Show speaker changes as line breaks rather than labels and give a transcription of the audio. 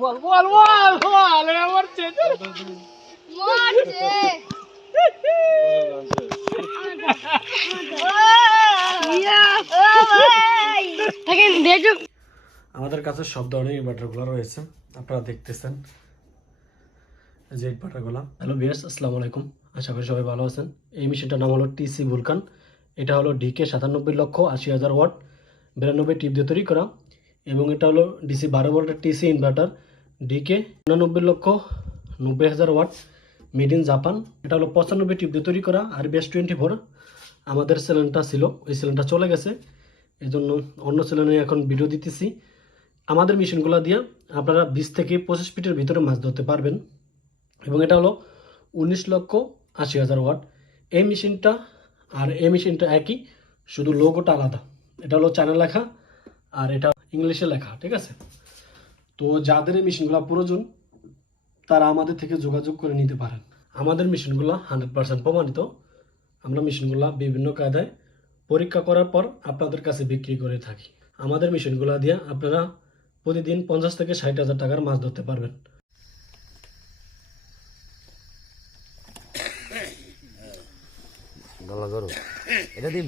বল বল বল বল আমার
মরছে।
আমাদের কাছে সব ধরনের ইনভার্টারগুলো রয়েছে। আপনারা দেখতেছেন যে ইনভার্টারগুলো হ্যালো বিয়ার্স আসসালামু আলাইকুম। আশা করি সবাই ভালো আছেন। এই মেশিনটার নাম হলো টিসি ভুলকান এটা হলো ডিকে সাতানব্বই লক্ষ আশি হাজার ওয়াট। বিরানব্বই টিপ দিয়ে তৈরি করা। এবং এটা হলো ডিসি বারো ভোল্টের টিসি ইনভার্টার ডিকে উনানব্বই লক্ষ নব্বই হাজার ওয়াট মেড ইন জাপান এটা হলো পঁচানব্বই টিপ দিয়ে তৈরি করা আর বিএস টোয়েন্টি ফোর আমাদের সিলিন্ডার ছিল, ওই সিলিন্ডার চলে গেছে। এই জন্য অন্য চ্যানেলে এখন ভিডিও দিতেছি। আমাদের মেশিনগুলো দিয়ে আপনারা বিশ থেকে পঁচিশ ফিটের ভিতরে মাছ ধরতে পারবেন। এবং এটা হলো উনিশ লক্ষ আশি হাজার ওয়াট। এই মেশিনটা আর এই মেশিনটা একই, শুধু লোগোটা আলাদা। এটা হলো চায়না লেখা, আর এটা ইংলিশে লেখা, ঠিক আছে? তো যাদের এই মেশিনগুলো প্রয়োজন, তারা আমাদের থেকে যোগাযোগ করে নিতে পারেন। আমাদের মেশিনগুলো হান্ড্রেড পার্সেন্ট প্রমাণিত। আমরা মেশিনগুলো বিভিন্ন কায়দায় পরীক্ষা করার পর আপনাদের কাছে বিক্রি করে থাকি। আমাদের মেশিনগুলো দিয়ে আপনারা প্রতিদিন পঞ্চাশ থেকে ষাট হাজার টাকার মাছ ধরতে পারবেন।
এটা দিন।